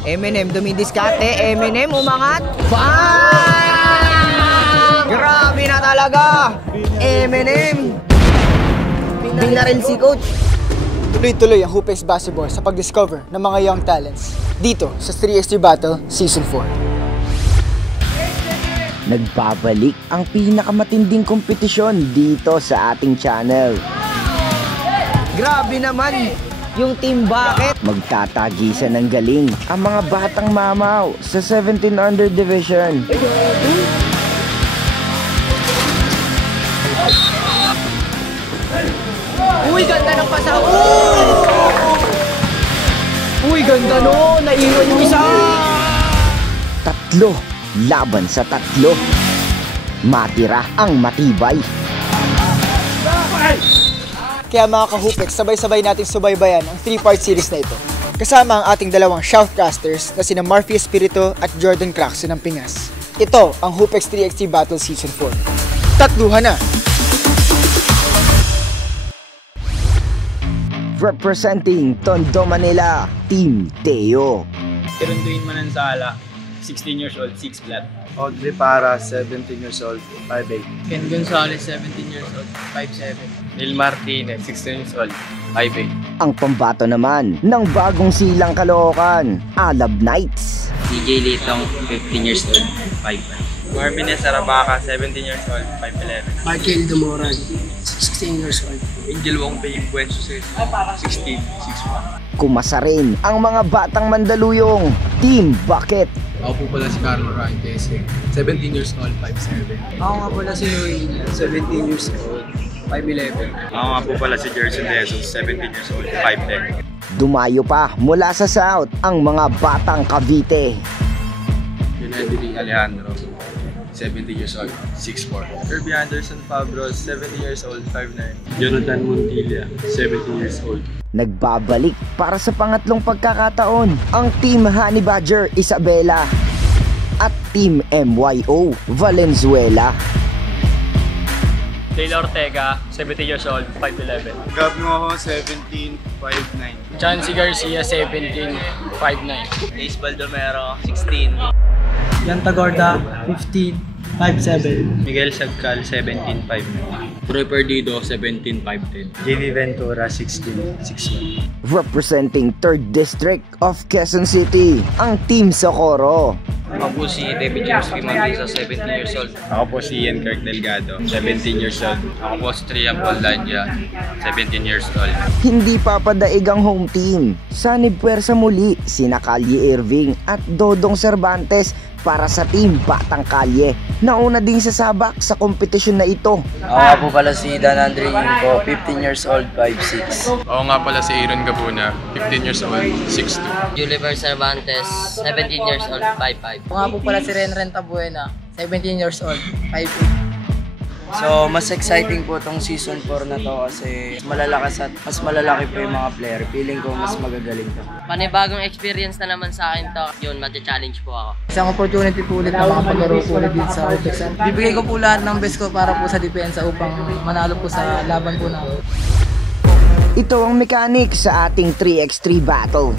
Eminem dumidiskarte. Eminem umangat. Bang! Grabe na talaga. Eminem. Binaril si coach. Tuloy-tuloy ang Hoopex Basketball sa pag-discover ng mga young talents dito sa 3x3 Battle Season 4. Nagbabalik ang pinakamatinding kompetisyon dito sa ating channel. Grabe naman yung Team Bucket. Magtatagisan ng galing ang mga batang mamaw sa 17 under division. Uy, ganda ng pasa. Uy, ganda no. Naiwan yung isa. Tatlo laban sa tatlo. Matira ang matibay. Kaya mga ka-Hoopex, sabay-sabay nating subaybayan ang 3-part series na ito. Kasama ang ating dalawang shoutcasters na sina Marfie Espirito at Jordan Craxon ng Pingas. Ito ang Hoopex 3x3 Battle Season 4. Tatluhan na! Representing Tondo, Manila, Team Teo. Tirunduin Manansala, 16 years old, 6 flat. Audrey Para, 17 years old, 5'8". Ken Gonzalez, 17 years old, 5'7". Neil Martinez, 16 years old, 5'8". Ang pambato naman ng bagong silang Caloocan, Alab Knights. DJ Litong, 15 years old, 5'1". Marvin Sarabaca, 17 years old, 5'11". Michael Demoran, 16 years old. Angel Wong Pei Buen Success, 16, 6'1". Kumasa rin ang mga batang Mandaluyong, Team Bucket. Ako po pala si Carlo Rangtes, 17 years old, 5'7". Ako nga pala si Louie, 17 years old, 5'11". Ako nga po pala si Jerson Desos, 17 years old, 5'10". Dumayo pa mula sa South ang mga batang Cavite. Junedri Alejandro, 17 years old, 6'4". Kirby Anderson Fabros, 17 years old, 5'9". Jonathan Montilla, 17 years old. Nagbabalik para sa pangatlong pagkakataon ang Team Honey Badger Isabela at Team MYO Valenzuela. Taylor Ortega, 17 years old, 5'11". Gab mo ako, 17, 5'9". Chancy Garcia, 17, 5'9". Ace Baldomero, 16. Yan Tagorda, 15, 5'7". Miguel Sagcal, 17, 5'9". Troy Perdido, 17, 5'10". JV Ventura, 16, 6'1". Representing 3rd District of Quezon City, ang Team Socorro. Ako po si David James Pimagisa, 17 years old. Ako po si Ian Kirk Delgado, 17 years old. Ako po si Trian Pollandia, 17 years old. Hindi papadaig ang home team. Sanib puwersa muli sina Kalye Irving at Dodong Cervantes para sa Team Batang Kalye. Nauna din sa sabak sa kompetisyon na ito. Ako nga po pala si Dan Andre Inco, 15 years old, 5'6". Ako nga pala si Aaron Gabuna, 15 years old, 6'2". Juliver Cervantes, 17 years old, 5'5". Ako nga po pala si Renren Tabuena, 17 years old, 5'8". So, mas exciting po itong season 4 na to kasi malalakas at mas malalaki po yung mga player. Feeling ko mas magagaling to. Panibagong experience na naman sa akin to. Yun, mati-challenge po ako. Isang opportunity po ulit na makapaglaro po ulit dito sa Hoopex. Bibigay ko po lahat ng best ko para po sa depensa upang manalo po sa laban po namin. Ito ang mechanic sa ating 3x3 battle.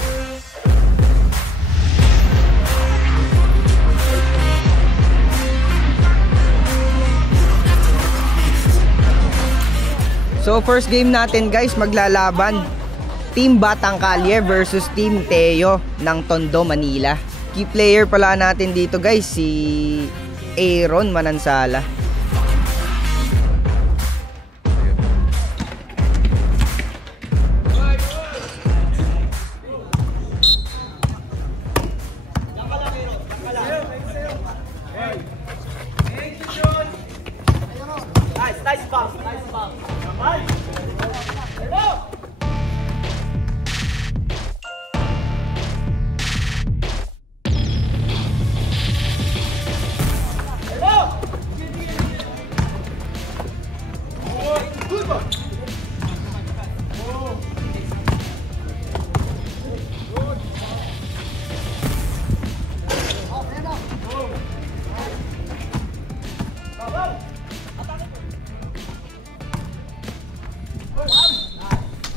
So first game natin guys, maglalaban Team Batang Kalye versus Team Teo ng Tondo, Manila. Key player pala natin dito guys, si Aaron Manansala.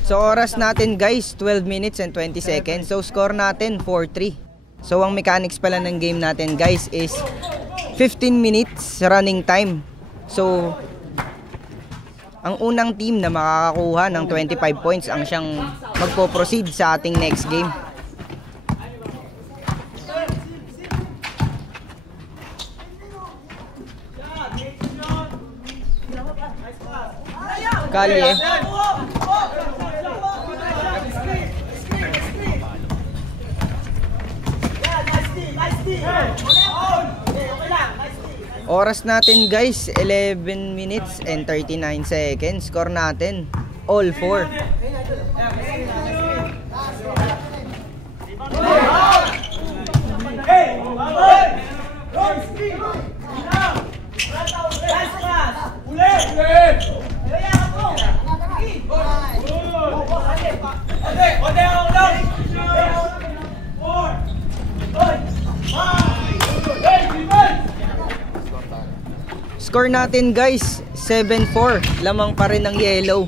So oras natin guys, 12 minutes and 20 seconds. So score natin 4-3. So ang mechanics pala ng game natin guys is 15 minutes running time. So ang unang team na makakakuha ng 25 points ang siyang magpo-proceed sa ating next game. Kalye. Oras natin guys, 11 minutes and 39 seconds. Score natin, all 4. Score natin guys, 7-4. Lamang pa rin ng yellow.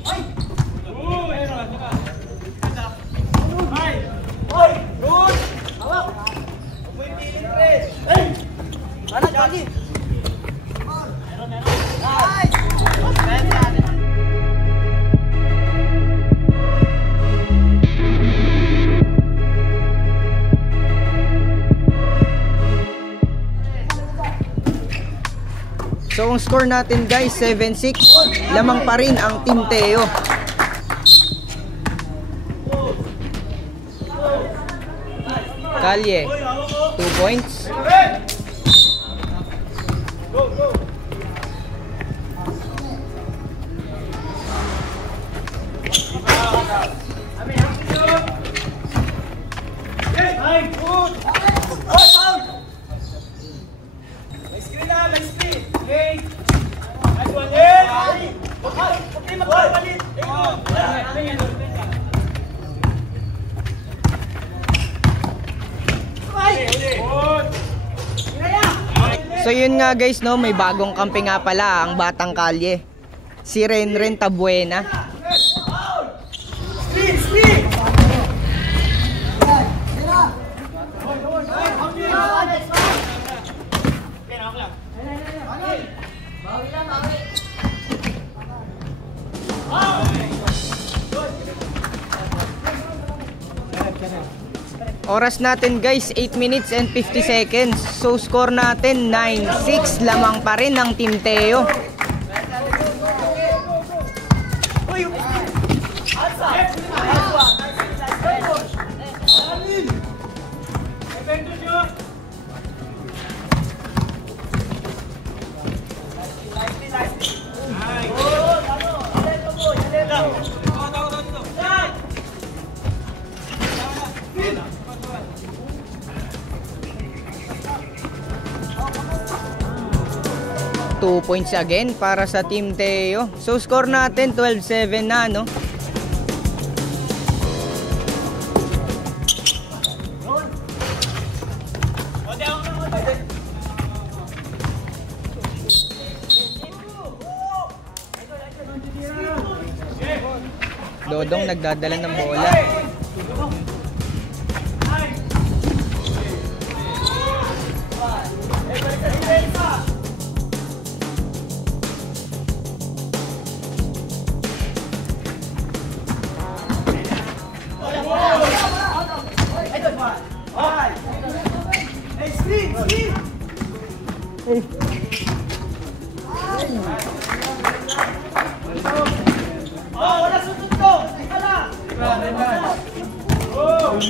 So ang score natin guys, 7-6. Lamang pa rin ang Team Teo. Kalye, 2 points. So yun nga guys, no, may bagong kampi nga pala ang Batang Kalye. Si Renren Tabuena. Oras natin guys, 8 minutes and 50 seconds. So score natin 9-6. Lamang pa rin ng Team Teo. Two points again para sa Team Teo. So score natin 12-7 na, no? Dodong nagdadala ng bola.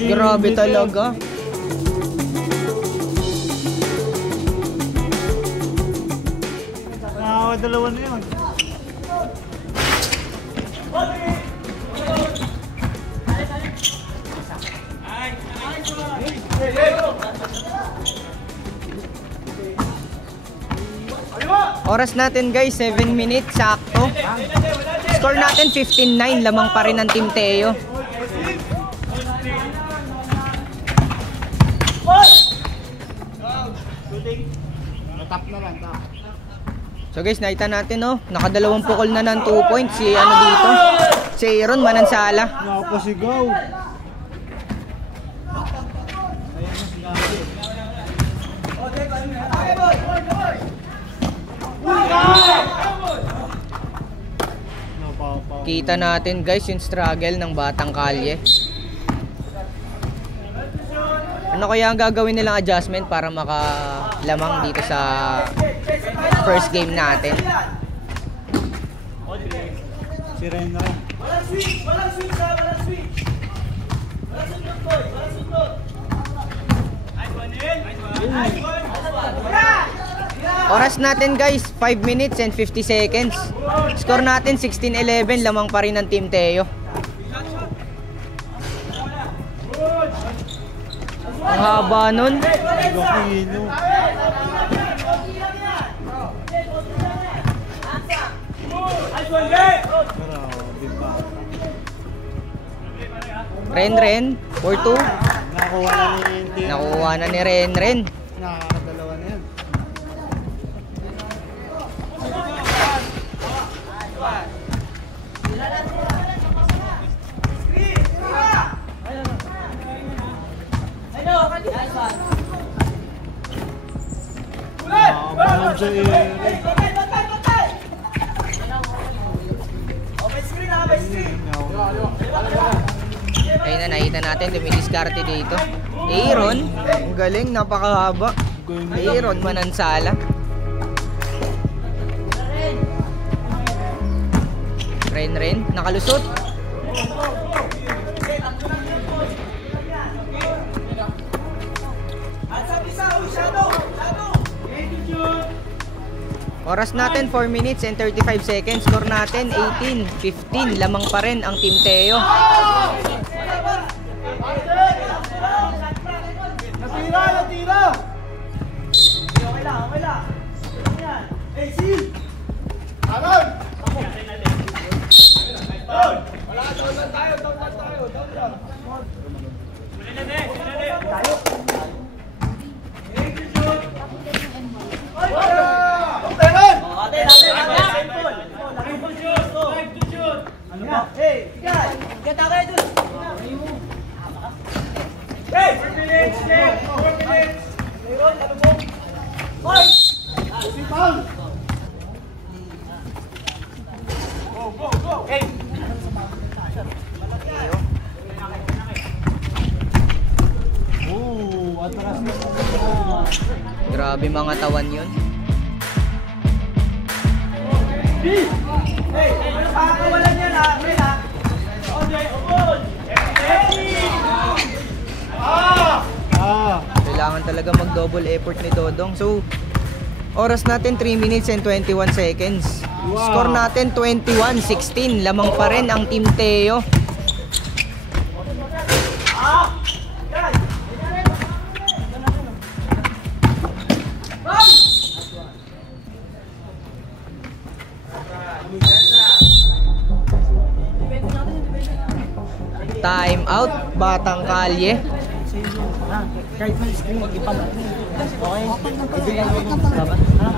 Grabe talaga. Dalawa na yun. Oras natin guys, 7 minutes, sakto. Score natin 15-9, lamang pa rin ng Team Teo. So guys, nakita natin, no, nakadalawang pukol na ng 2 points si ano dito, si Aaron Manansala. Nakapasigaw. Kita natin guys yung struggle ng Batang Kalye. Ano kaya ang gagawin nilang adjustment para makalamang dito sa first game natin? Sirena. Walang switch! Walang switch! Walang switch! Walang sundot boy! Walang sundot! Oras natin guys, 5 minutes and 50 seconds. Score natin 16-11, lamang pa rin ng Team Teo. Ang haba nun. Ren, 4-2. Nakuha na ni Ren. Nakakadalawa na yan. Ayun na, nakita natin, dumidiskarte dito. Aaron, ang galing, napakahaba. Aaron Manansala. Ren, nakalusot. Oras natin 4 minutes and 35 seconds. Score natin 18-15. Lamang pa rin ang Team Teo. Natira! Okay lang. Hey, Sil! Aron! Wala, down tayo. Grabe mga tawan yun. Kailangan talaga mag-double effort ni Dodong. So, oras natin 3 minutes and 21 seconds. Score natin 21-16. Lamang pa rin ang Team Teo. Time out, Batang Kalye. Kahit may screen, mag-ipang. Okay.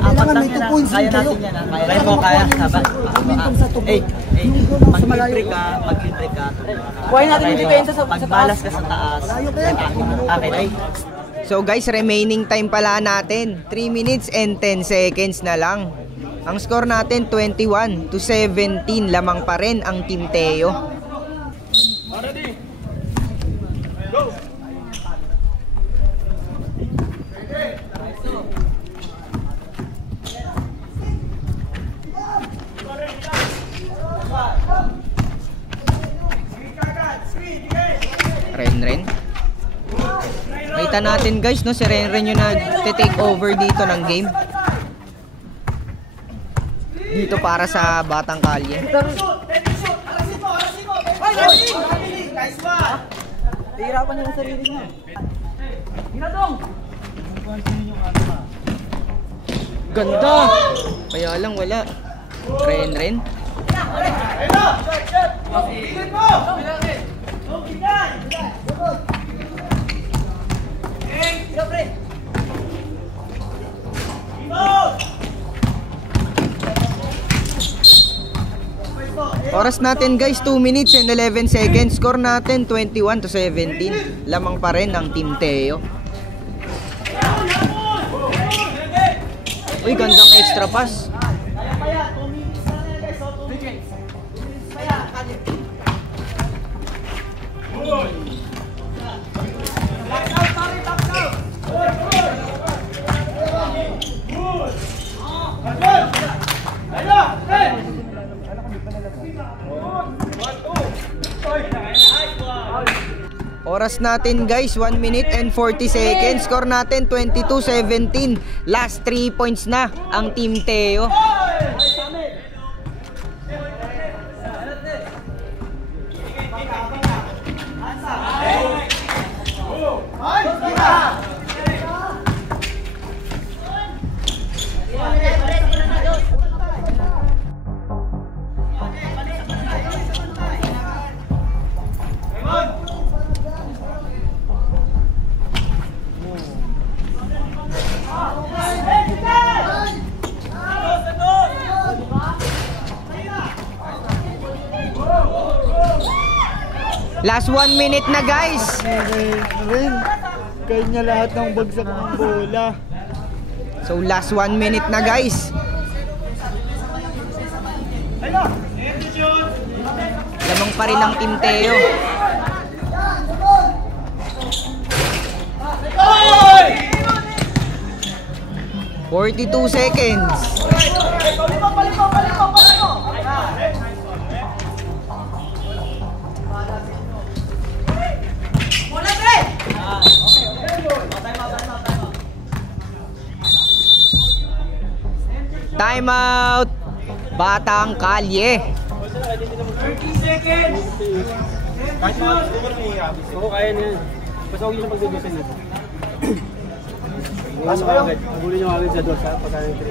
Apat lang yan. Kaya natin yan. Kaya mo, kaya. Sabat. Mag-libre ka. Kuhain natin yung depensa sa Pagbalas ka sa taas. Okay. So guys, remaining time pala natin 3 minutes and 10 seconds na lang. Ang score natin 21-17. Lamang pa rin ang Team Teo. Ready? Go! Ren. Kita natin guys, no, si Ren yung nag-take over dito ng game. Dito para sa Batang Kalye. Hirapan niya ang sarili niya. Ginadong! Ganda! Kaya lang wala. Ren. Oras natin guys, 2 minutes and 11 seconds. Score natin 21-17. Lamang pa rin ng Team Teo. Uy, gandang extra pass. Oras natin guys, 1 minute and 40 seconds. Score natin 22-17. Last 3 points na ang Team Teo. Last 1 minute na guys. Kaya niya lahat ng bagsak ng bola. So last 1 minute na guys. Lamang pa rin ang Team Teo. $42 seconds. Time out. Batang Kalye. 30 seconds. Oo, kaya na yan. Basta huwag yun ang pagdudusin nito. Pasok kayo. Naguli nyo agad sa dos, ha? Pagka ng 3.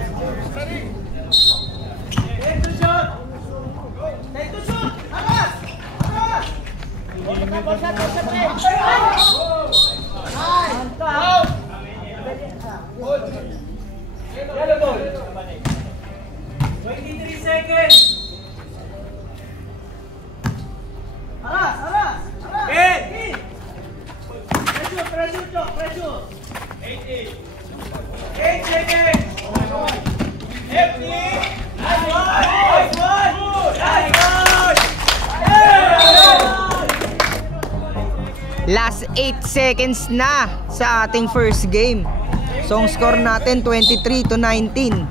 Take to shot. Take to shoot. Alas. Alas. Out. Yellow ball. 23 seconds. Alas, alas, alas. Okay. Pressure, pressure, Chok, pressure. 8 seconds. 50. Nice one. Last 8 seconds na sa ating first game. So ang score natin 23-19.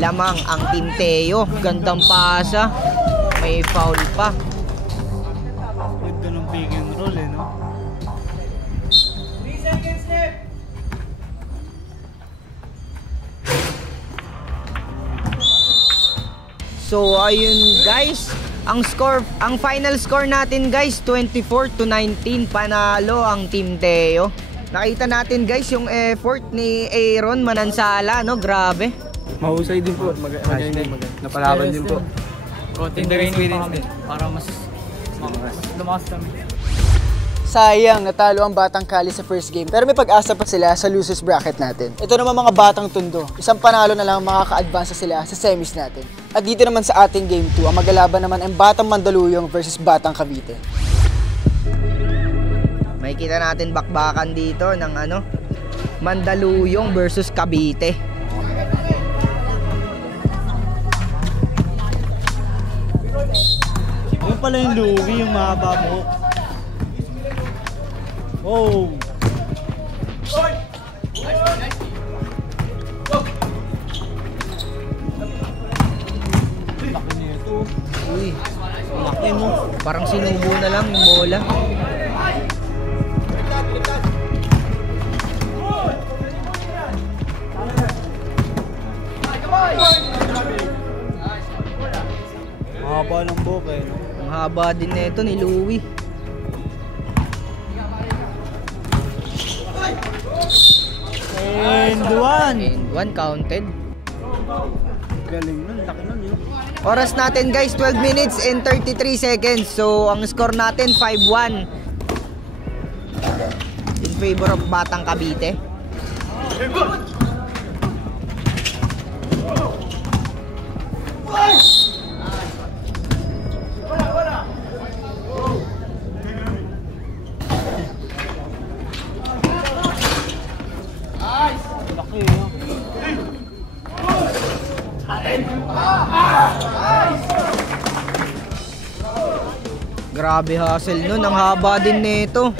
Lamang ang Team Teo. Gandang pasa. May foul pa. Ganda ng pick and roll no? 3 seconds left. So ayun guys, ang final score natin guys 24-19, panalo ang Team Teo. Nakita natin guys yung effort ni Aaron Manansala, no? Grabe. Mahusay din po. Magaling din. Napalaban din po. Konting experience din para mas lumakas kami. Sayang, natalo ang Batang Kali sa first game. Pero may pag-asa pa sila sa losers bracket natin. Ito naman mga Batang Tondo. Isang panalo na lang makaka-advance sila sa semis natin. At dito naman sa ating game 2, ang maglalaban naman ang Batang Mandaluyong versus Batang Cavite. May kita natin bakbakan dito ng Mandaluyong versus Cavite. Yung pala yung Louie, yung mahaba mo. Oh! Uy, laki mo. Parang sinubo na lang yung bola. Mahaba ng boka eh. Ang haba din nito ni Louie. And one counted. Galing nun, laki nun yun. Oras natin guys, 12 minutes and 33 seconds. So, ang score natin, 5-1. In favor of Batang Cavite. Grabe hustle nun. Ang haba din nito.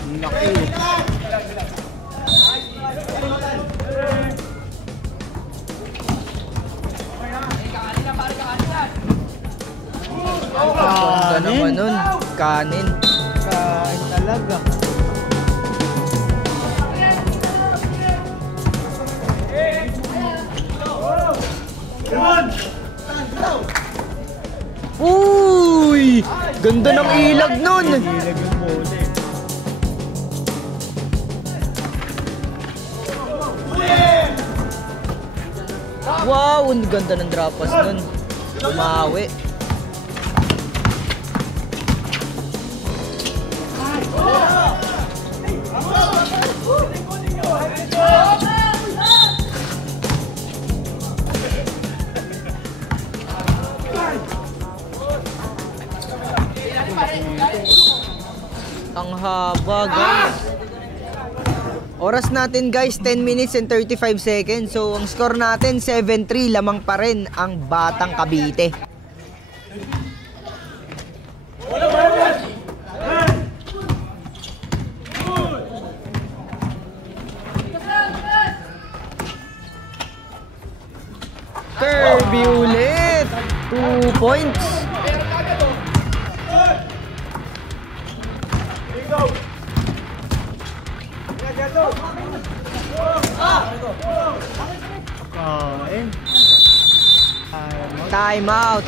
Ganda naman nun. Kanin. Kain talaga. Uy! Ganda ng ilag nun. Wow! Ang ganda ng drop pass nun. Umawi. Ang haba, guys. Oras natin, guys, 10 minutes and 35 seconds. So, ang score natin, 7-3. Lamang pa rin ang Batang Cavite. Kirby ulit. 2 points. Time out.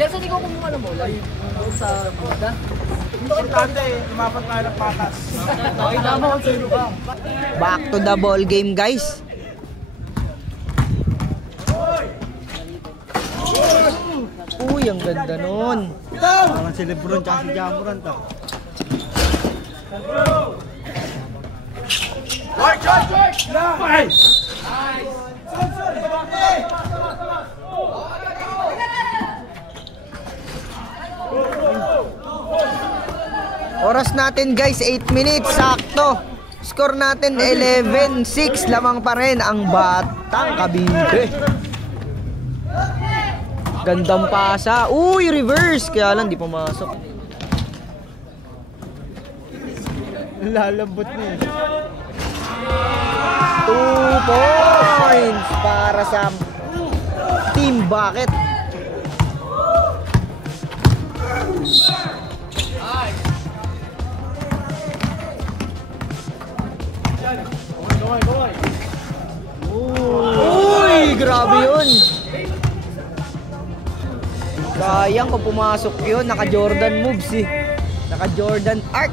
Jerson, ikaw kumuha na mo. Sa mga. Importante, lumapat tayo ng patas. Okay, tama kung sino ka. Back to the ball game, guys. Uy, ang ganda nun. Parang si Lebron tsaka si Jamoran to. Oras natin, guys, 8 minutes. Sakto. Score natin 11-6. Lamang pa rin ang Batang Cavite. Gandang pasa. Uy, reverse. Kaya lang, di pumasok. Lalambot niya. 2 points para sa Team Bucket. Uy, grabe yun. Sayang kung pumasok yun. Naka-Jordan moves eh. Naka-Jordan arc.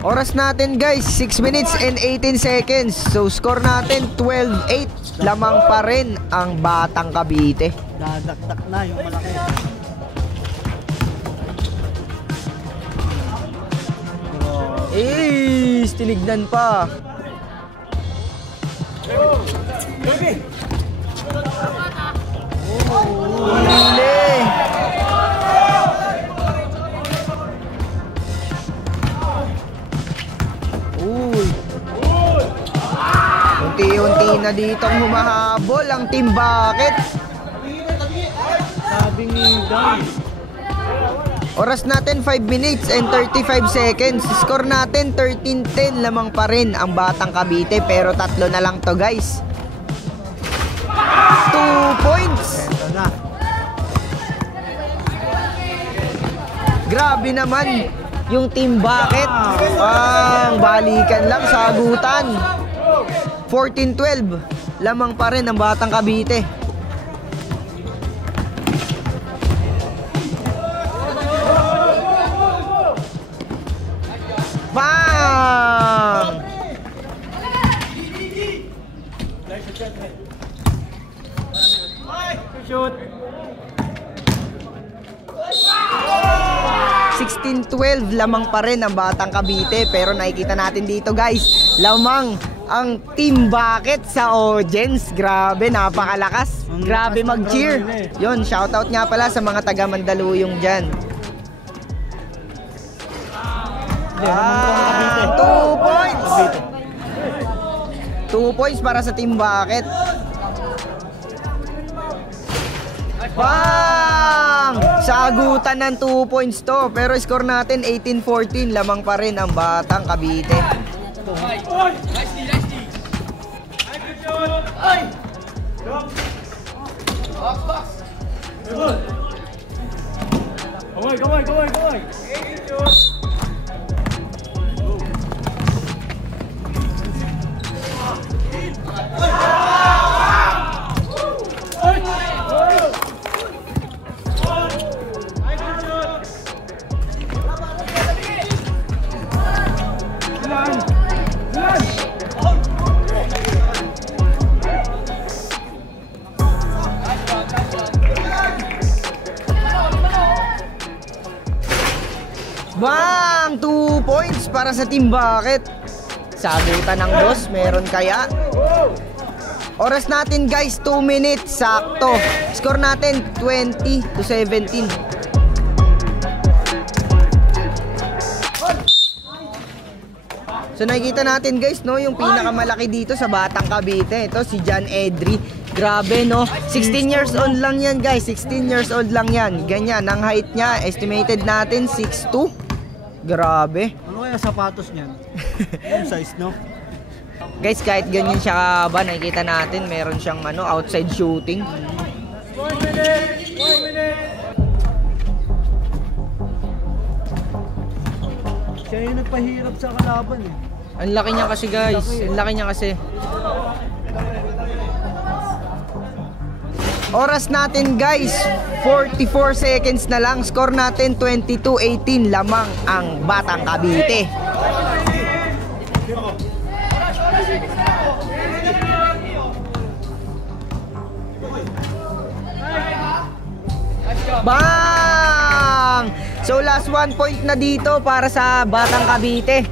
Oras natin, guys, 6 minutes and 18 seconds. So score natin 12-8. Lamang pa rin ang Batang Cavite. Dadaktak na yung malaki. Tinignan pa. Huli. Unti-unti na ditong humahabol ang Team Bucket. Sabing nidang. Oras natin 5 minutes and 35 seconds. Score natin 13-10. Lamang pa rin ang Batang Cavite, pero tatlo na lang to, guys. 2 points. Grabe naman yung Team Bucket. Balikan lang, sagutan. 14-12. Lamang pa rin ang Batang Cavite. Bang! Shoot. 16-12, lamang pa rin ang Batang Cavite, pero nakikita natin dito, guys, lamang ang Team Bucket sa audience. Grabe, napakalakas. Grabe mag-cheer. Yun, shoutout nga pala sa mga taga Mandaluyong dyan. 2 points. 2 points para sa Team Bucket. Bang! Sagutan ng 2 points to. Pero score natin 18-14. Lamang pa rin ang Batang Cavite. Bang! 2 points para sa Team Bakit. Sagutan ng dos, meron kaya? Oras natin guys, 2 minutes, sakto. Score natin 20-17. So nakikita natin guys, no, yung pinakamalaki dito sa Batang Cavite. Ito si John Edry. Grabe, no? 16 years old lang yan guys. 16 years old lang yan. Ganyan, ang height niya, estimated natin 6'2". Grabe. Ano kaya sapatos niyan? Yung size, no? Guys, kahit ganyan siya ba, nakikita natin meron siyang outside shooting. 1 minute! 1 minute! Siya yung nagpahirap sa kalaban eh. Ang laki niya kasi guys. Ang laki niya kasi. Oras natin guys, 44 seconds na lang. Score natin 22-18. Lamang ang Batang Cavite. Bang! So last 1 point na dito para sa Batang Cavite.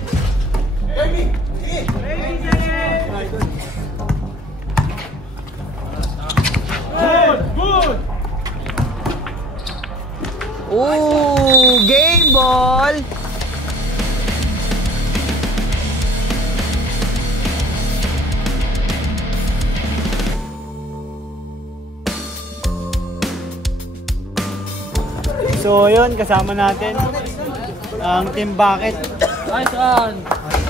Ooh, game ball. So yun, kasama natin ang Team Bakit. Nice one!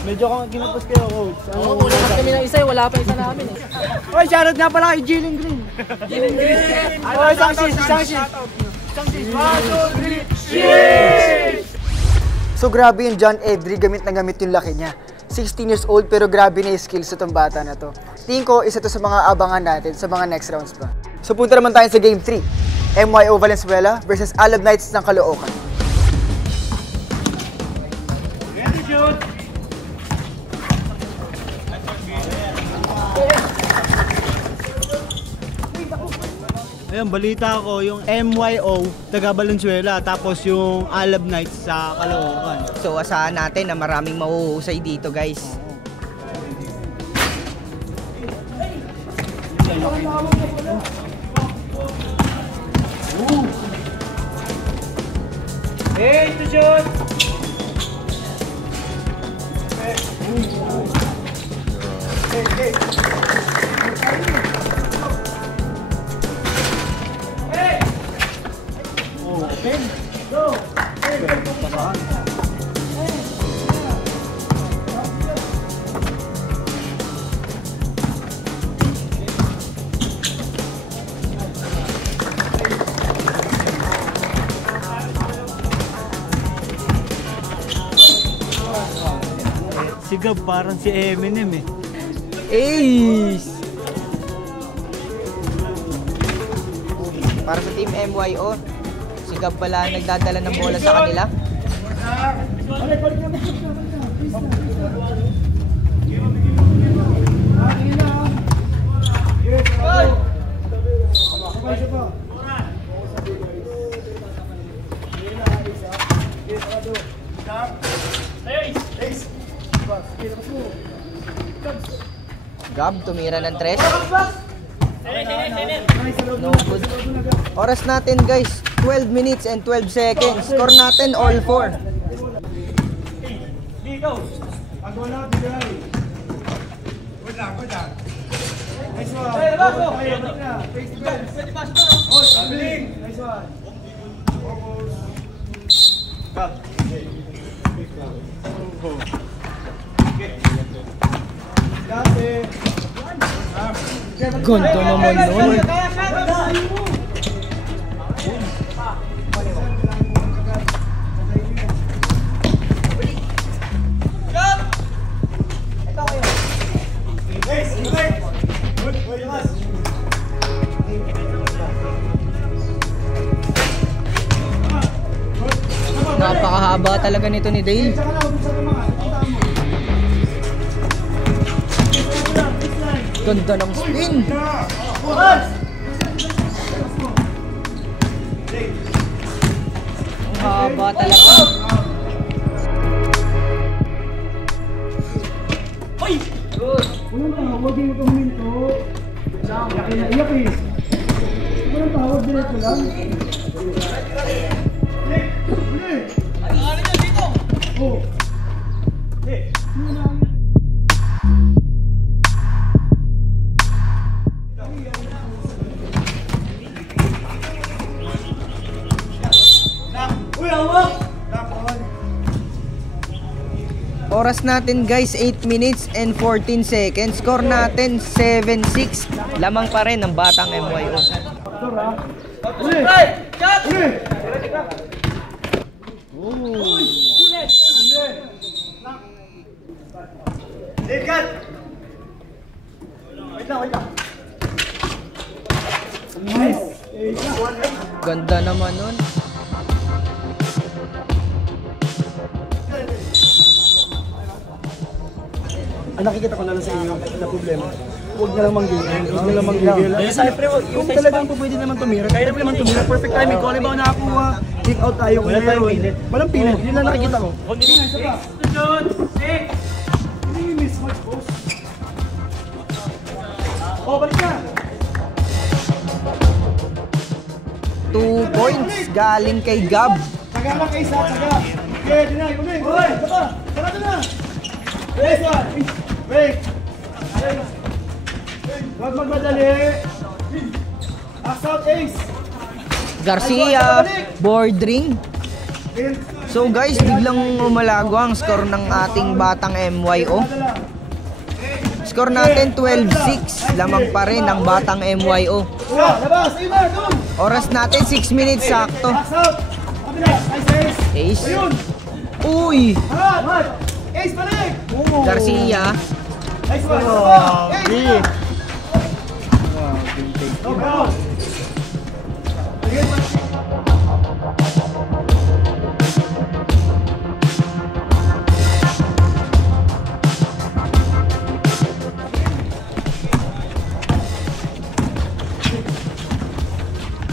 Medyo kinapos kayo, coach. Oo, wala kami ng isa, wala pa isa namin eh. Oy, shoutout nga pala kay Jillian Green. Jillian Green! Oy, isang sis. 1, 2, 3, So grabe yung John Edry, gamit na gamit yung laki niya. 16 years old pero grabe na yung skills itong bata na to. Tingin ko, isa to sa mga abangan natin sa mga next rounds pa. So punta naman tayo sa Game 3. MYO Valenzuela versus Alab Knights ng Caloocan. Ready, shoot! Ayun, balita ko yung MYO taga Valenzuela tapos yung Alab Knights sa Caloocan. So asahan natin na maraming mahuhusay dito guys. Hey, to shoot! Sigab parang si Eminem eh. Ace! Para sa Team MYO, si Gab pala nagdadala ng bola sa kanila. Gab, tumira ng 3. No good. Oras natin guys, 12 minutes and 12 seconds. Score natin all 4. Nice one. Face to face. Oh, galing. Nice one. Cut. Ganda naman nun. Napakahaba talaga nito ni Dale. Ganda ng spin. Ang haba talaga. Walang tawag, hindi mo huminto. Iyak eh. Walang tawag, diretso lang. Oh. Oras natin guys, 8 minutes and 14 seconds. Score natin 7-6. Lamang pa rin ng batang MYO. Ganda naman nun. Ang nakikita ko na lang sa inyo na problema, huwag na lang manggigil. Huwag na lang manggigil. Siyempre, kung talagang pwede naman tumira, kaya naman tumira. Perfect timing. Kung ba nakakuha, kick out tayo. Walang pilit. Walang pilit. Yun lang nakikita ko. Hindi yung mismatch, boss. Oh, balik na. 2 points galing kay Gab. Taga lang kayo sa taga. Okay, dinay. Hoy, saka. Sarado na. Nice one. Wait. Huwag magmadali. Axe out, ace. Garcia, boarding. So guys, biglang umalago ang score ng ating batang MYO. Score natin 12-6. Lamang pa rin ang batang MYO. Oras natin 6 minutes sakto. Ace. Uy! Ace balik! Garcia. Nice one! Ace!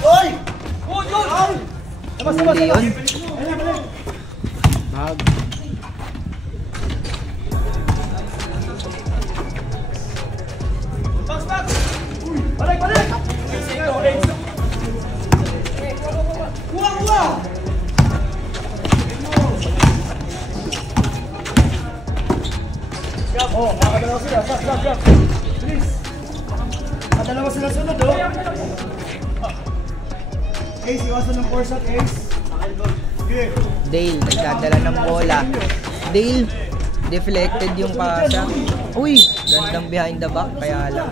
Oy! Hindi yun. Balik! Kuha! Oh, makadalawa sila. Stop. Please. Makadalawa sila sunod, oh. Ace, iwasan ng 4 shot, Ace. Okay. Dale, nagdadala ng bola. Dale, deflected yung pasa. Uy, gandang behind the back, kaya lang.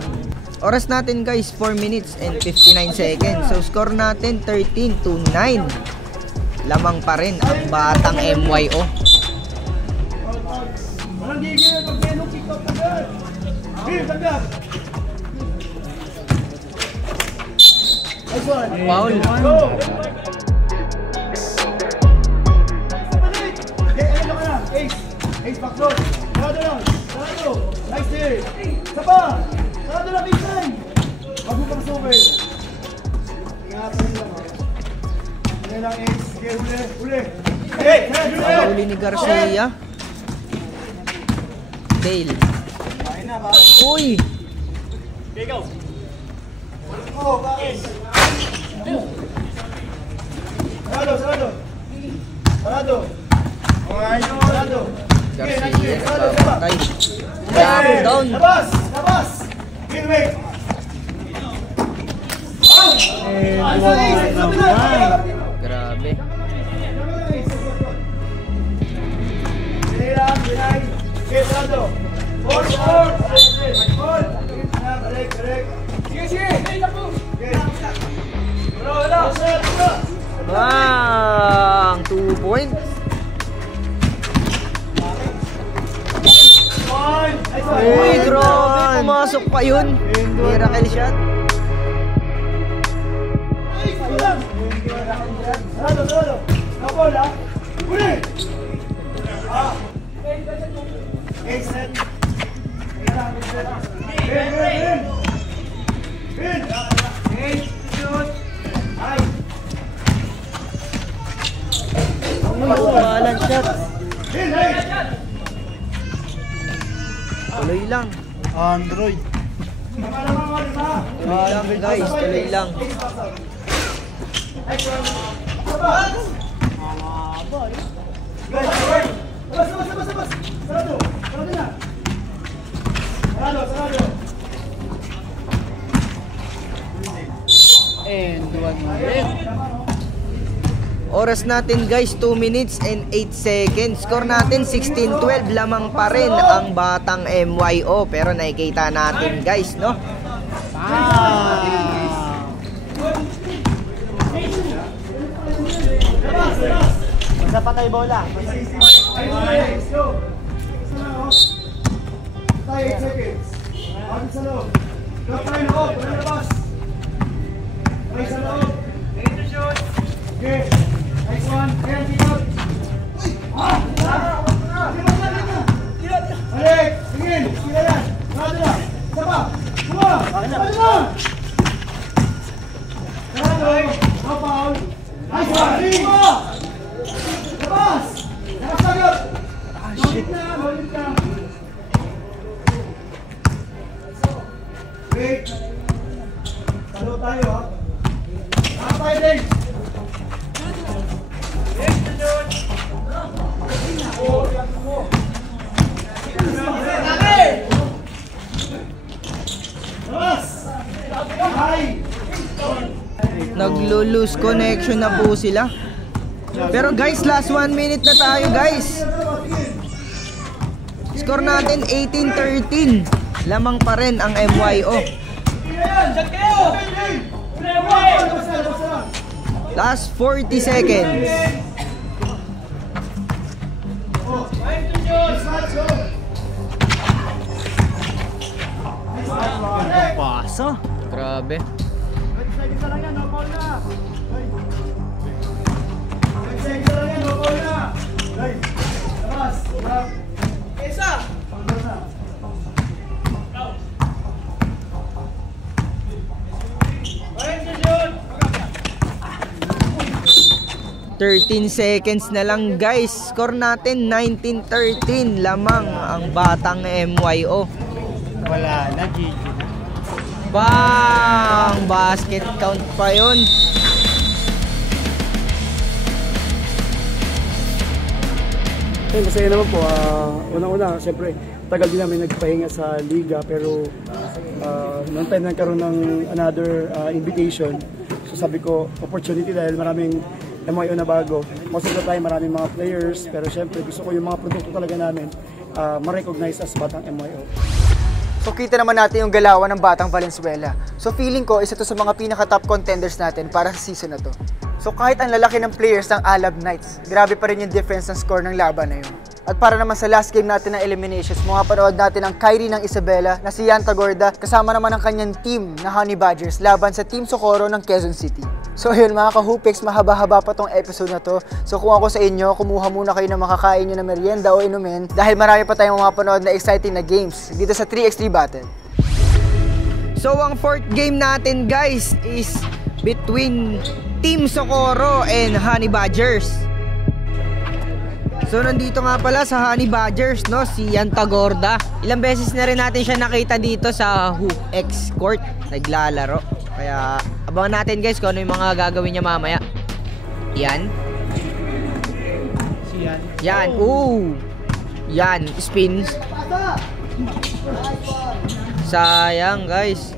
Oras natin guys, 4 minutes and 59 seconds. So score natin 13-9. Lamang pa rin ang batang MYO. Walang gigil, pag ganong kick out agad. Game, tanggap. Nice one. Foul. Go. Balik. Okay, ano ka na? Ace back row. Sarado lang. Nice day. Sapa. Sarado lang, big time. Wag mo pang super. Ingatan lang. Huli lang, Ace. Okay, huli. Hey, Huli ni Garcia. Dale. Uy! Okay, go. Oh, bakit? Sarado. Sarado. Garcia, nagpapatay. Drop down. Labas! Wait. Grabe. Bang! 2 points. Uy, grabe. Pumasok pa yun. Miracle shot. Balance shot. Tuloy lang. Android. Tuloy lang guys, tuloy lang. And 1 minute. Oras natin guys, 2 minutes and 8 seconds. Score natin 16-12. Lamang pa rin ang batang MYO. Pero nakikita natin guys, no? Basta patay bola. 8 seconds. Bakit sa loob? Drop tayo na loob. Wala labas. May sa loob. Okay. Next one. Kaya tingnan. Balik. Tingin. Sila yan. Sarado na. Isa pa. Sama. Sarado na. Sarado. No foul. Nice one. Lima. Labas. Labas agad. Shit. Malit na. Wait. Talo tayo ha. Nakapay din. Naglo-lose connection na po sila. Pero guys, last 1 minute na tayo guys. Score natin 18-13. Lamang pa rin ang MYO. Last 40 seconds. Pasa. Grabe. Isa. 13 seconds na lang guys. Score natin 19-13. Lamang ang batang MYO. Wala na, GG. Bang! Basket count pa yun. Masaya naman po. Unang-una, siyempre, tagal din namin nagpahinga sa liga, pero noong time nagkaroon ng another invitation, so sabi ko, opportunity dahil maraming MYO na bago. Most of the time, maraming mga players, pero siyempre, gusto ko yung mga produkto talaga namin ma-recognize as batang MYO. So kita naman natin yung galawan ng Batang Valenzuela. So feeling ko, isa to sa mga pinaka-top contenders natin para sa season na to. So kahit ang lalaki ng players ng Alab Knights, grabe pa rin yung difference ng score ng laban na yun. At para naman sa last game natin ng eliminations, mapapanood natin ang Kyrie ng Isabela na si Yan Tagorda, kasama naman ang kanyang team na Honey Badgers laban sa Team Socorro ng Quezon City. So ayun mga ka-Hoopex, mahaba-haba pa tong episode na to. So kung ako sa inyo, kumuha muna kayo ng makakain nyo na merienda o inumin dahil marami pa tayong mapapanood na exciting na games dito sa 3x3 Battle. So ang fourth game natin guys is between Team Socorro and Honey Badgers. So nandito nga pala sa Honey Badgers, no, si Yan Tagorda. Ilang beses na rin natin siya nakita dito sa Hoopex Court naglalaro. Kaya abangan natin guys kung ano yung mga gagawin niya mamaya. Yan. Yan. Ooh. Yan. Spins. Sayang guys.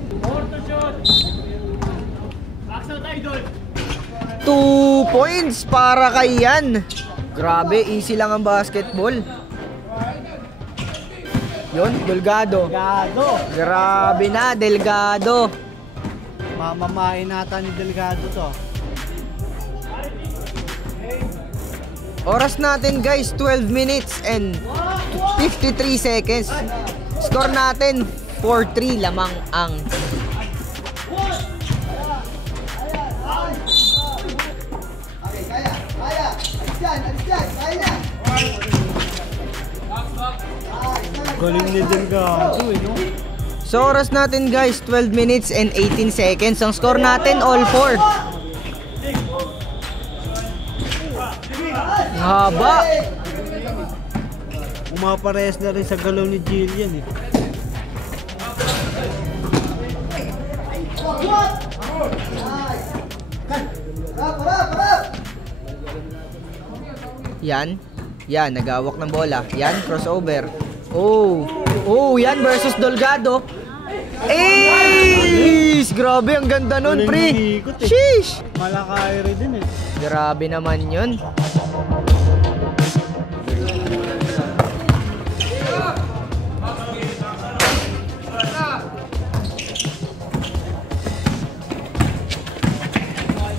2 points para kay Yan. Grabe, easy lang ang basketball. Yun, Delgado. Grabe na, Delgado. Mamamain nata ni Delgado to. Oras natin guys, 12 minutes and 53 seconds. Score natin, 4-3 lamang ang Galing ni Delgado no? So oras natin guys, 12 minutes and 18 seconds. Ang score natin, all 4. Haba. Umaparehas na rin sa galaw ni Jillian eh. Yan. Yan, nagawak ng bola. Yan, crossover. Yan versus Delgado. Ace! Grabe, ang ganda nun, pre. Sheesh! Malakaire din eh. Grabe naman yun.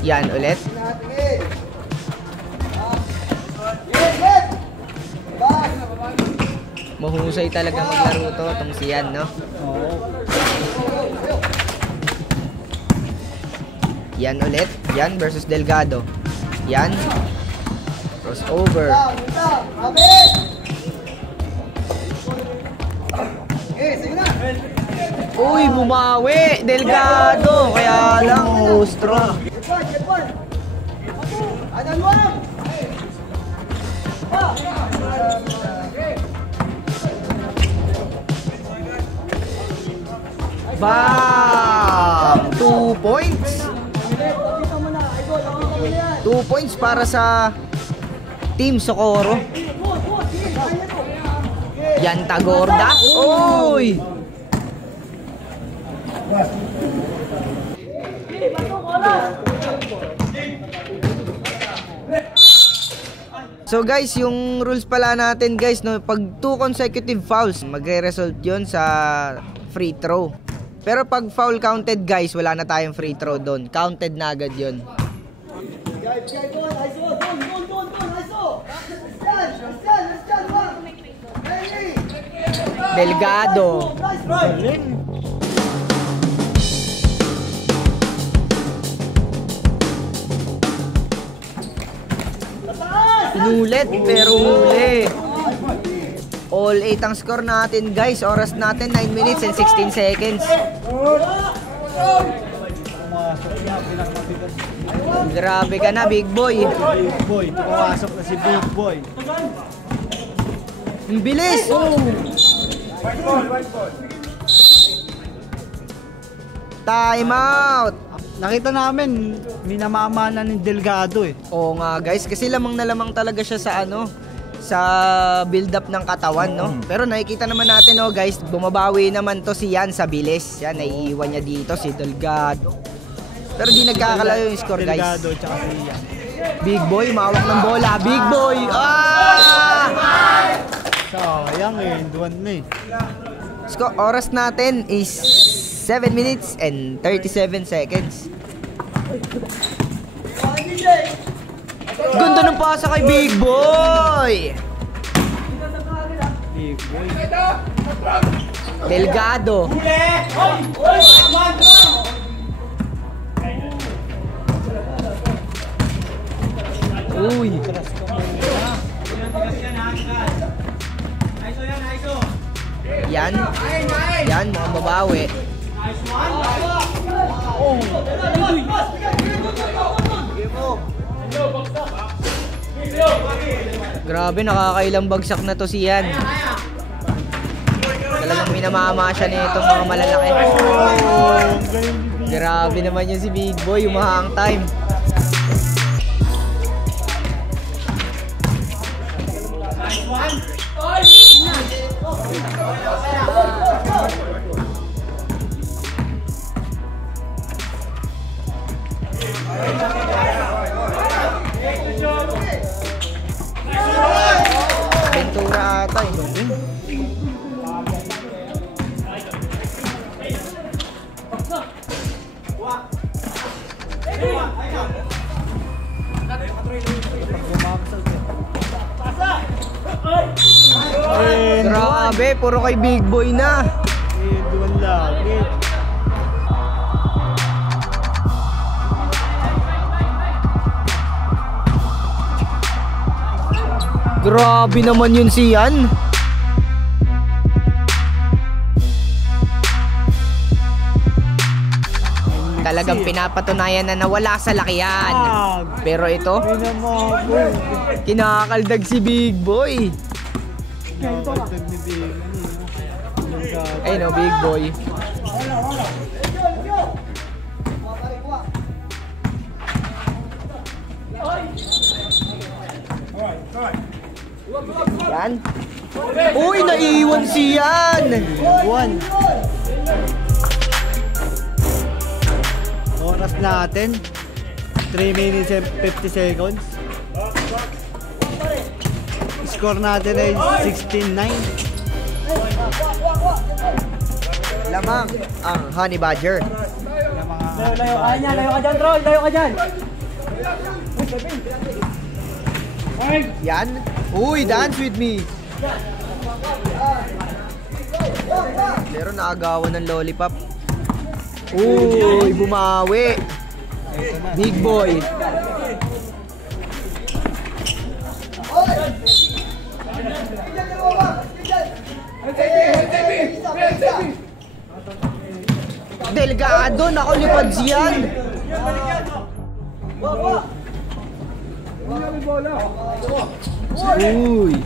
Yan ulit. Mahusay talaga maglaro to, itong si Yan, no? Yan ulit. Yan versus Delgado. Yan. Crossover. Uy, bumawi! Delgado! Kaya lang, strong. Bam! 2 points. 2 points para sa Team Socorro. Yan Tagorda. Uy! So guys, yung rules pala natin guys, no, pag 2 consecutive fouls, magre-result yun sa free throw. Pero pag foul counted guys, wala na tayong free throw doon. Counted na agad yun. Delgado. Inulit pero huli. All 8 ang score natin guys. Oras natin 9 minutes and 16 seconds. Grabe ka na, big boy. Big boy, pumasok na si Big Boy. Ang bilis. Time out. Nakita namin, minamamana ng Delgado eh. Oo nga guys, kasi lamang na lamang talaga siya sa ano, sa build up ng katawan, no? Pero nakikita naman natin, oh guys, bumabawi naman to si Yan sa bilis. Yan, naiiwan niya dito si Delgado. Pero di nagkakalayo yung score, guys. Delgado tsaka si Yan. Big boy, mawak ng bola. Big boy! Ah! Sayang eh, duwan na eh. Oras natin is 7 minutes and 37 seconds. Ganda ng pasa kay Big Boy! Big Boy. Delgado. Uy. Yan. Yan, mukhang babawi. Grabe, nakakailang bagsak na to si Yan. Talagang minamama siya nitong mga malalaki. Grabe naman yun si Big Boy, umahang time. Grabe, puro kay Big Boy na. Duwan lagi. Grabe naman yun si Yan. Talagang pinapatunayan na nawala sa lakihan. Pero ito, kinakaldag si Big Boy. Ay no, Big Boy. Yan. Uy, naiwan si Yan. Oras natin 3 minutes and 50 seconds. Score natin ay 16-9. Lamang ang Honey Badger. Layo ka dyan, Troy. Layo ka dyan. Yan. Uy, dance with me. Pero naagawan ng lollipop. Uy, bumawi. Big Boy. Delgado, nakulipad siyan. Uy.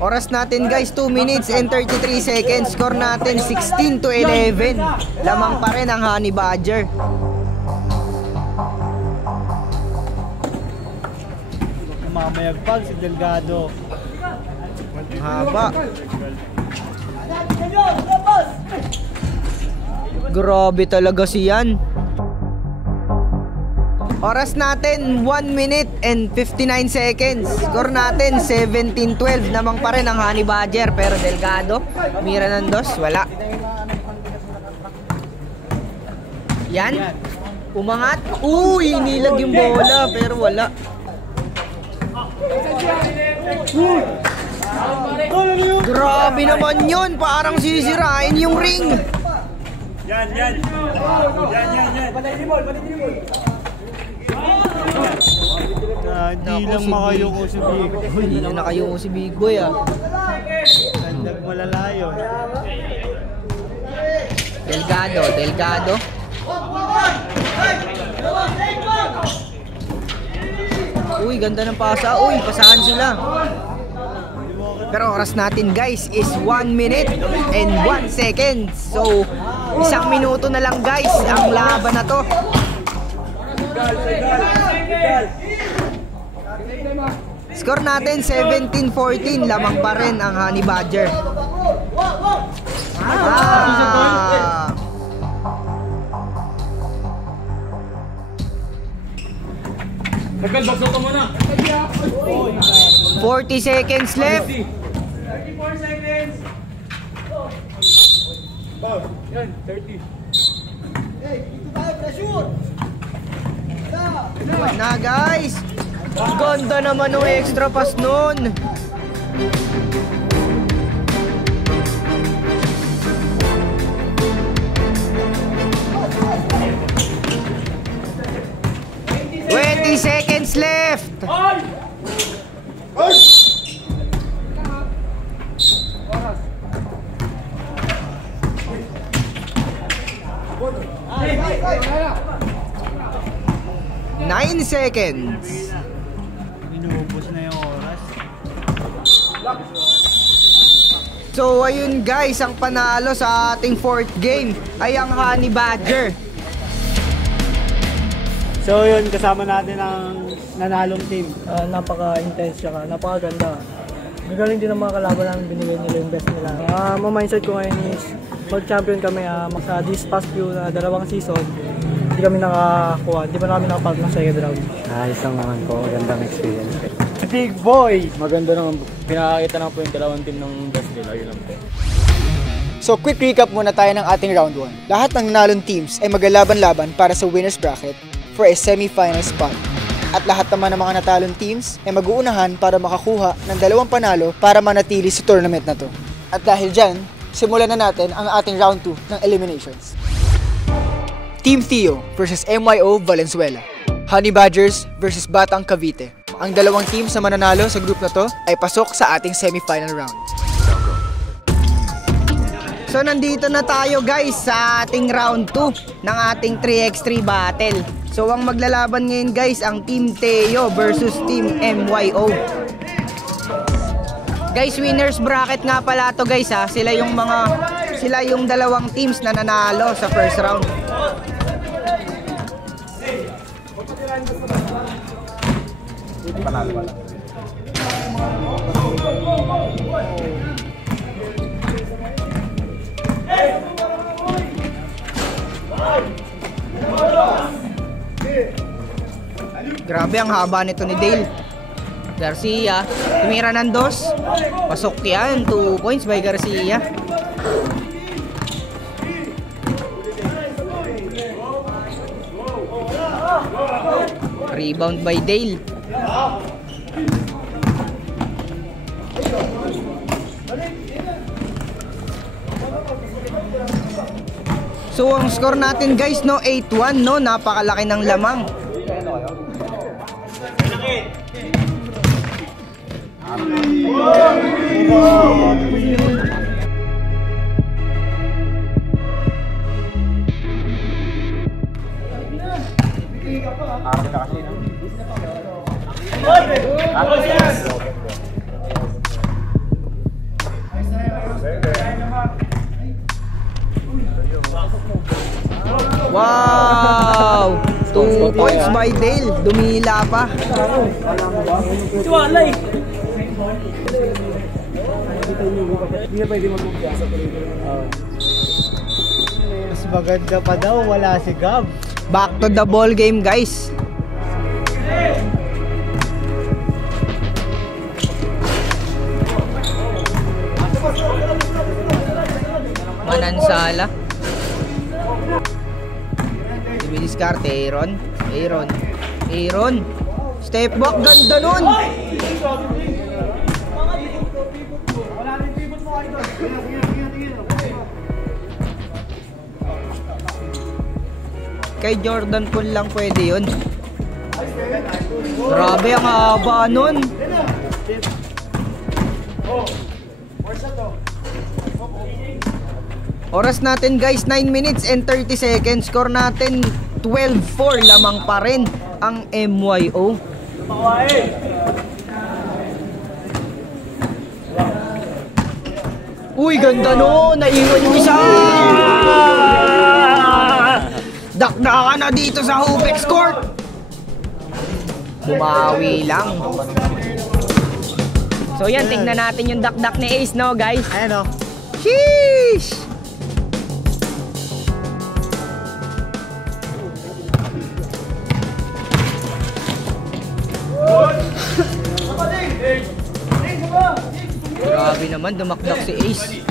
Oras natin guys, 2 minutes and 33 seconds. Score natin 16-11. Lamang pa rin ang Honey Badger. Mamayagpag si Delgado. Haba. Grabe talaga siyan. Oras natin 1 minute and 59 seconds. Score natin 17-12. Namang pa rin ang Honey Badger. Pero Delgado, mira ng dos, wala. Yan. Umangat. Uy, inilag yung bola pero wala. Grabe naman yun. Parang sisirain yung ring. Yan. Hindi lang makayuko si Big Boy. Hindi na nakayuko si Big Boy ah. Nagmalalayo. Delgado. Uy, ganda ng pasa. Uy, pasahan sila. Pero oras natin guys is 1 minute and 1 second. So, 1 minuto na lang guys ang laban na to. Score natin 17-14. Lamang pa rin ang Honey Badger. Nagkalbagso ka muna. 40 seconds left. 34 seconds. Yan, 30. Hey, dito tayo, pressure. Na guys. Ganda naman ng extra pass nun. Seconds left. Ay! 9 seconds. Inubos na yung oras. So ayun guys, ang panalo sa ating 4th game ay ang Honey Badger. So yun, kasama natin ang nanalong team. Napaka-intense tsaka napakaganda. Gagaling din ang mga kalaban namin, binigay nila yung best nila. Mindset ko ngayon is mag-champion kami sa this past few na 2 season. Hindi kami nakakuha, hindi pa namin nakapag ng second round. Ayos lang naman po, magandang experience. Big Boy! Maganda naman, pinakakita na po yung dalawang team ng best nila, yun lang po. So quick recap muna tayo ng ating round 1. Lahat ng nanalong teams ay maglalaban-laban para sa winner's bracket for a semi-final spot. at lahat naman ng mga natalong teams ay mag-uunahan para makakuha ng 2 panalo para manatili sa tournament na to. At dahil dyan, simulan na natin ang ating round 2 ng eliminations. Team Theo versus MYO Valenzuela. Honey Badgers versus Batang Cavite. Ang 2 teams na mananalo sa group na to ay pasok sa ating semifinal round. So nandito na tayo guys sa ating round 2 ng ating 3x3 battle. So ang maglalaban ngayon guys ang Team Theo versus Team MYO. Guys, winners bracket nga pala to guys ha. Sila yung 2 teams na nanalo sa first round. Grabe ang haba nito ni Dale. Garcia, tumira ng 2. Pasok yan, 2 points by Garcia. Rebound by Dale. So ang score natin guys no, 8-1 no, napakalaki ng lamang. Wow! 2 points by Dale. Dumila pa. Walay! Mas maganda pa daw, wala si Gab. Back to the ball game guys. Manansala. Dimidiskarte, Aaron. Step back, ganda nun. Kay Jordan Poole lang pwede yun. Grabe ang haba nun. Oras natin guys 9 minutes and 30 seconds. Score natin 12-4, lamang pa rin ang MYO. Uy, ganda no, naiwan yung isa. Dakdaka na dito sa Hupex Court. Bumawi lang. So yan, tingnan natin yung dakdak ni Ace no guys. Ayan o. Sheesh! Grabe naman, dumakdak si Ace.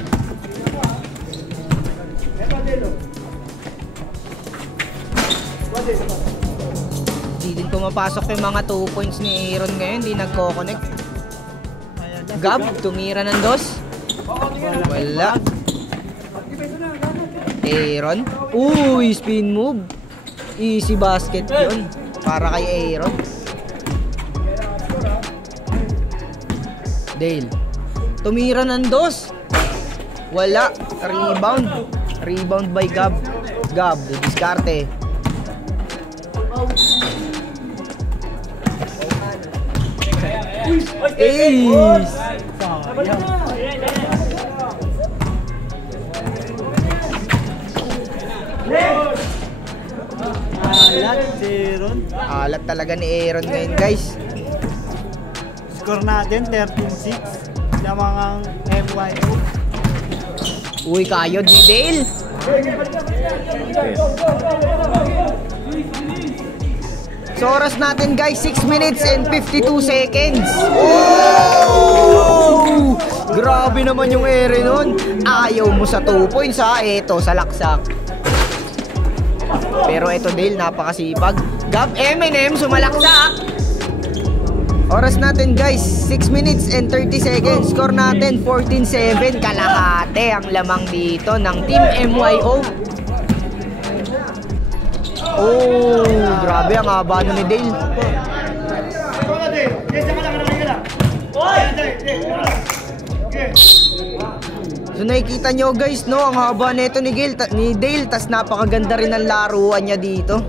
Di din pumapasok yung mga 2 points ni Aaron ngayon, di nagko-connect. Gab, tumira ng 2. Wala. Aaron. Uy, spin move. Easy basket yun. Para kay Aaron. Dale. Tumira ng 2. Wala. Rebound. Rebound by Gab. Gab, diskarte. Ace! Alat si Aaron. Alat talaga ni Aaron ngayon guys. Score natin 13-6 sa mga MYO. Uy, kayod ni Dale. So oras natin guys 6 minutes and 52 seconds. Oh! Grabe naman yung ere nun. Ayaw mo sa 2 points ha. Eto sa laksak. Pero eto Dale, napakasipag. Gab, Eminem sumalaksak. Oras natin guys, 6 minutes and 30 seconds. Score natin 14-7. Kalahati ang lamang dito ng Team MYO. Oh, grabe ang haba ni Dale. So nakikita nyo guys, no, ang haba nito ni Dale, tas napakaganda rin ang laruan niya dito.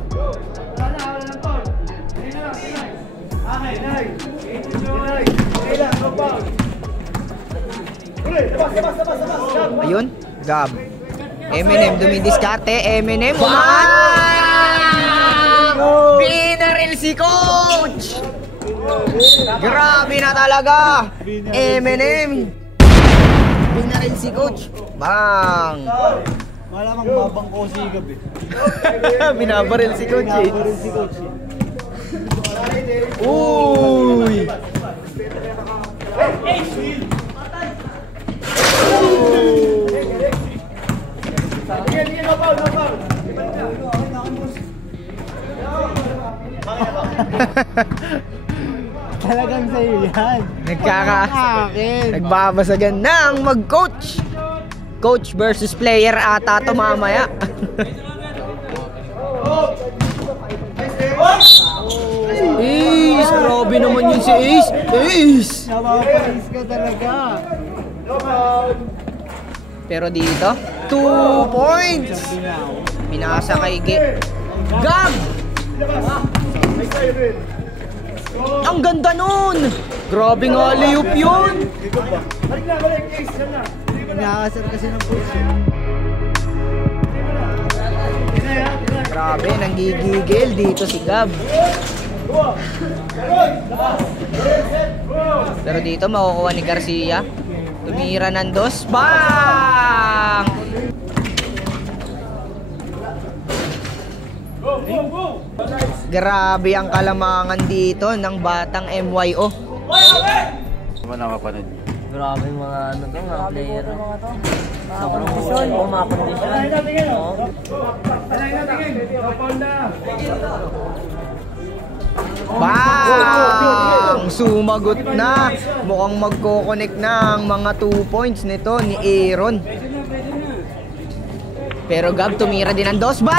Ayun, Gab. Eminem dumidiskarte, Eminem binaril si Coach. Grabe na talaga. Eminem binaril si Coach. Bang. Malamang babang ko si Gab eh. Binabaril si Coach eh. Binabaril si Coach eh. Uy. Talagang sa'yo yan. Nagbabasagan na ang mag-coach. Coach versus player ata to mamaya. Ace! Grabe naman yun si Ace! Ace! Napapalis ka talaga. Pero dito, 2 points! Binasa kay Gab! Ang ganda nun! Grabing alley-oop yun! Nakakasar kasi ng push. Grabe, nanggigigil dito si Gab. Pero dito makukuha ni Garcia. Tumira ng dos. Bang! Grabe ang kalamangan dito ng batang MYO. Ano nakapanood? Grabe mga ano to, mga player. Sobrang kondisyon, mga kondisyon. Bang! Sumagot na. Mukhang magko-connect na ang mga 2 points nito ni Aaron. Pero Gab tumira din ng dos. Bang!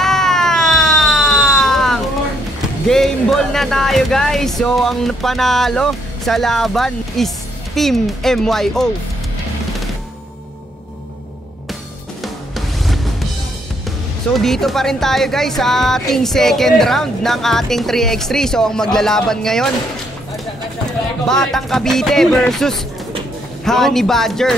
Game ball na tayo guys. So ang panalo sa laban is Team MYO. So dito pa rin tayo guys sa ating second round ng ating 3x3. So ang maglalaban ngayon, Batang Cavite versus Honey Badger.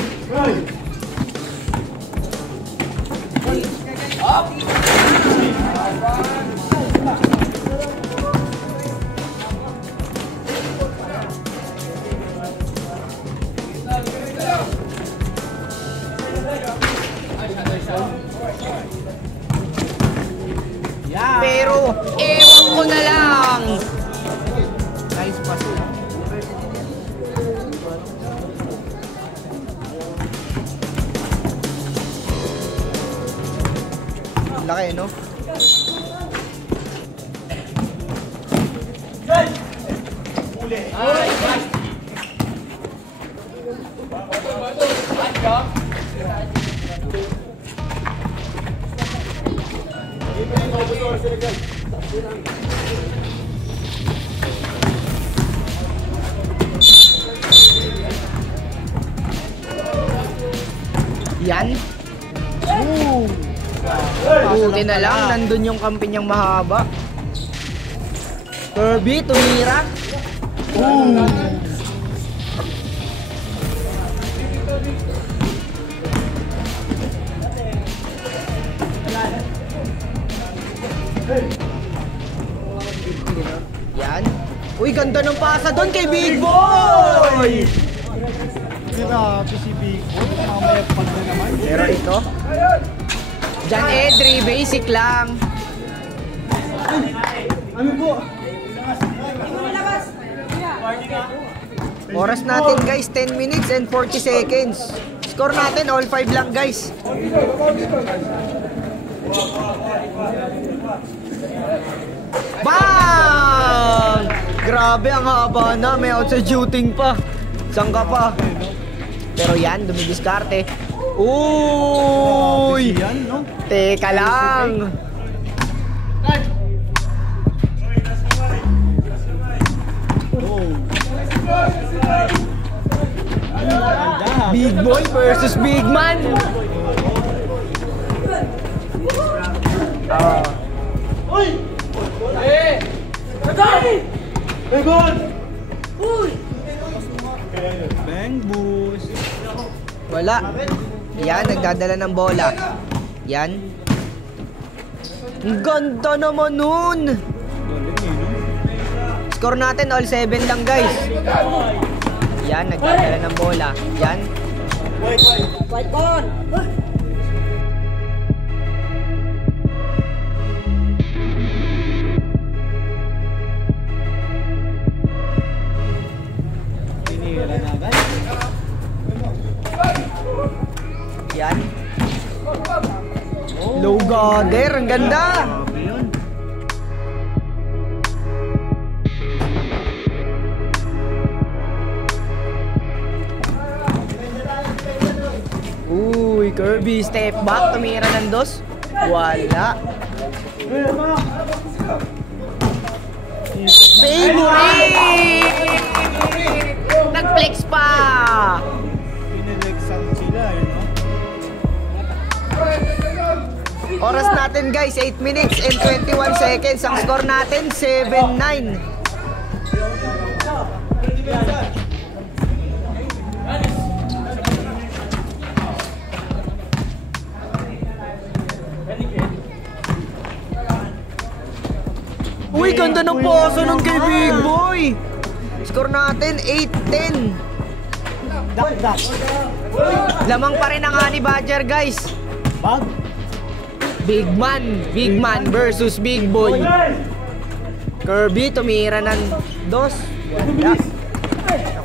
Pero ewan ko na lang. Nice pass. Laki no? Yan. Buti na lang, nandun yung kampi niyang mahaba. Kirby, tumira. Yan. Uy, ganda ng pasa doon kay Big Boy! Grabe si Big Boy. Mamaya pag na naman. Pero ito, Jan Edri, basic lang. Ano po? Oras natin guys, 10 minutes and 40 seconds. Score natin, all 5 lang guys. Bang! Grabe, ang haba na. May outside shooting pa. Saan ka pa? Pero yan, dumidiskarte. Uy! Teka lang. Big boy versus big man. Uy! Begon! Uy! Bang boost. Wala. Yan, nagdadala ng bola. Yan. Ang ganda naman nun. Score natin all 7 lang, guys. Yan, nagdadala ng bola. Yan. White ball! Yan. Low gather, ang ganda. Uy, Kirby, step back, tumira ng dos. Wala. Favorite! Nag-flex pa! Pinilexan sila, no? Oras natin, guys, 8 minutes and 21 seconds. Ang score natin, 7-9. Uy, ganda ng poso nung kay Big Boy. Score natin, 8-10. Lamang pa rin ang Honey Badger, guys. Big Man versus Big Boy. Kirby, tumira ng dos.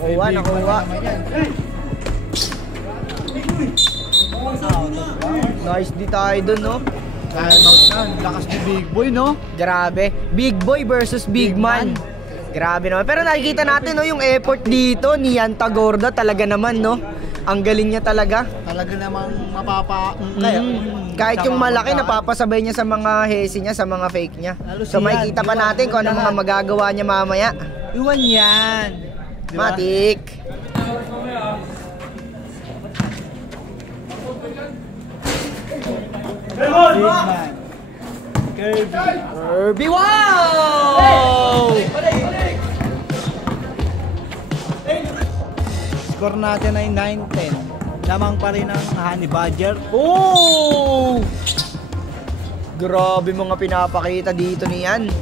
Wala. Nakuha. Nice di tayo dun, no? Lakas ni Big Boy, no? Grabe. Big Boy versus Big Man. Grabe naman. Pero nakikita natin, no, yung effort dito ni Yanta Gorda. Talaga naman, no? Ang galing niya talaga. Talaga namang mapapa... Kahit yung malaki, napapasabay niya sa mga hesi niya, sa mga fake niya. So makikita pa natin kung ano mga magagawa niya mamaya. Iwan yan. Matik. Kirby, wow! Score natin ay 9-10. Lamang pa rin ang Honey Badger. Oh! Grabe mga pinapakita dito niyan.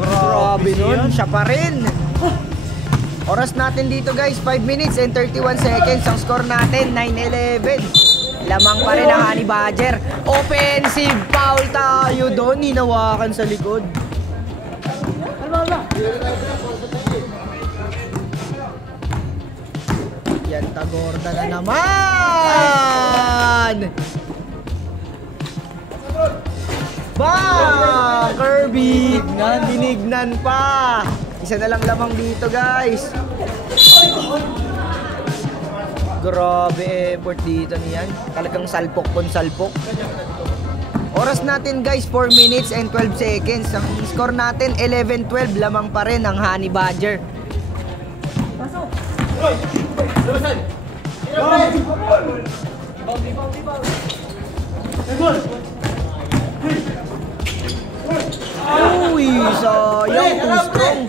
Grabe nun, siya pa rin. Oras natin dito, guys, 5 minutes and 31 seconds. Ang score natin, 9-11. Lamang pa rin ang Honey Badger. Offensive foul tayo doon. Hinawakan sa likod. Yan, Tagorda na naman! Bang! Kirby! Dinignan pa! Isa na lang lamang dito, guys. Grabe effort dito niyan. Talagang salpok kon salpok. Oras natin, guys, 4 minutes and 12 seconds. Ang score natin, 11-12. Lamang pa rin ang Honey Badger. Pasok! Uy, sayang, too strong.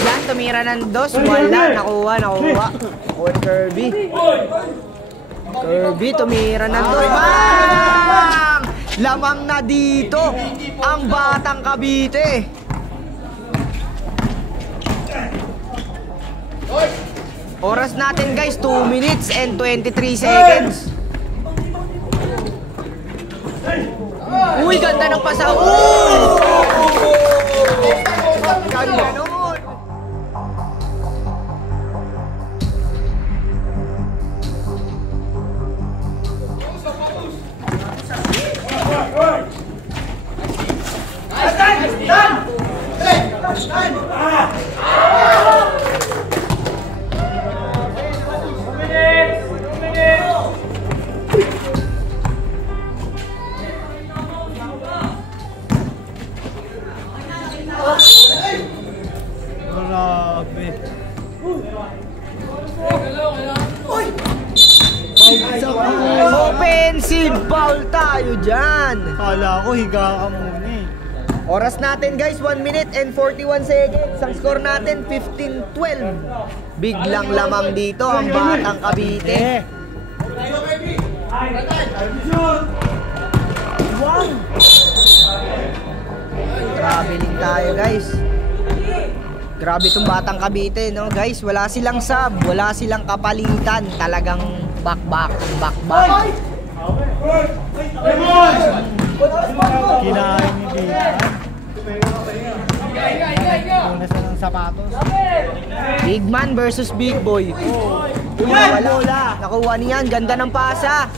Yan, tumira ng dos. Wala, nakuha. Nakuha Kirby. Kirby, tumira ng dos. Bang! Lamang na dito ang Batang Cavite. Oras natin, guys, 2 minutes and 23 seconds. Uy, ganda ng pasa. Ganda nun. Offensive foul tayo dyan. Kala ko higa ka muna eh. Oras natin guys, 1 minute and 41 seconds. Ang score natin, 15-12. Biglang lamang dito ang Batang Cavite. Grabe din tayo guys. Grabe itong Batang Cavite, no guys. Wala silang sub, wala silang kapalitan. Talagang back. Kinain ni Dian. Punas na ng sapatos. Big man versus big boy. Wala. Nakuha niyan. Ganda ng pasa.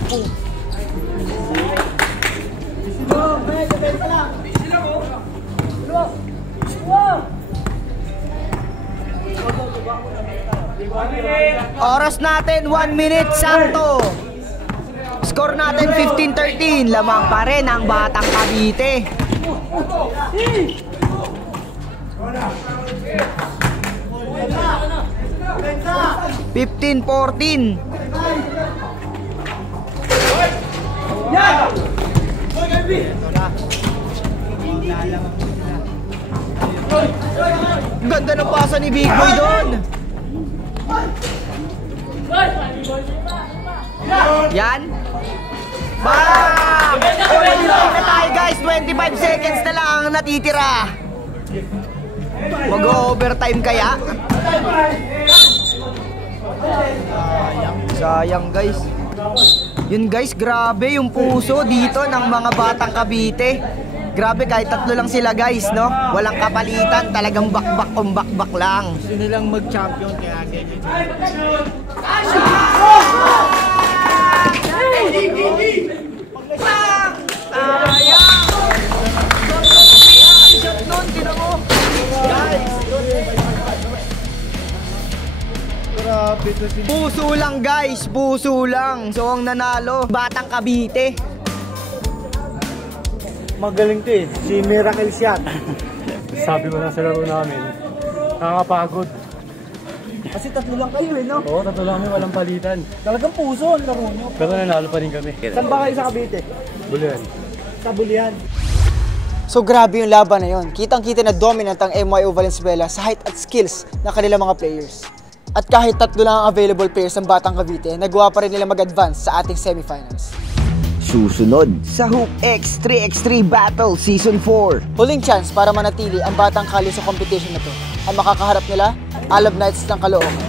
Oras natin 1 minute sakto. Score natin 15-13. Lamang pa rin ang Batang Cavite. 15-14. Ganda ng pasa ni Big Boy doon. Yan. Bam! Na tayo guys, 25 seconds na lang ang natitira. Mag-overtime kaya? Sayang guys. Yun guys, grabe yung puso dito ng mga Batang Cavite. Grabe, kahit tatlo lang sila guys, no? Walang kapalitan, talagang bakbak lang. Gusto nilang mag-champion kaya ganyan. Puso lang guys, puso lang. So ang nanalo, Batang Cavite. Magaling to eh, si Miracle Shot. Sabi mo na sa laro namin, nakakapagod. Kasi tatlo lang kayo eh, no? Oo, tatlo lang kami, walang palitan. Talagang puso ang laro nyo. Pero nanalo pa rin kami. Saan ba kayo sa Cavite? Bulian. Sa Bulian. So grabe yung laban na yun. Kitang-kita na dominant ang MYO Valenzuela sa height at skills ng kanilang mga players. At kahit tatlo lang ang available players ng Batang Cavite, nagawa pa rin nila mag-advance sa ating semifinals. Susunod sa Hoop X 3x3 Battle Season 4. Huling chance para manatili ang Batang Kalye sa competition na to. Ang makakaharap nila, Alab Knights ng Caloocan.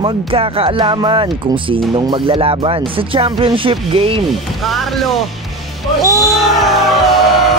Magkakaalaman kung sinong maglalaban sa championship game. Carlo! Oh!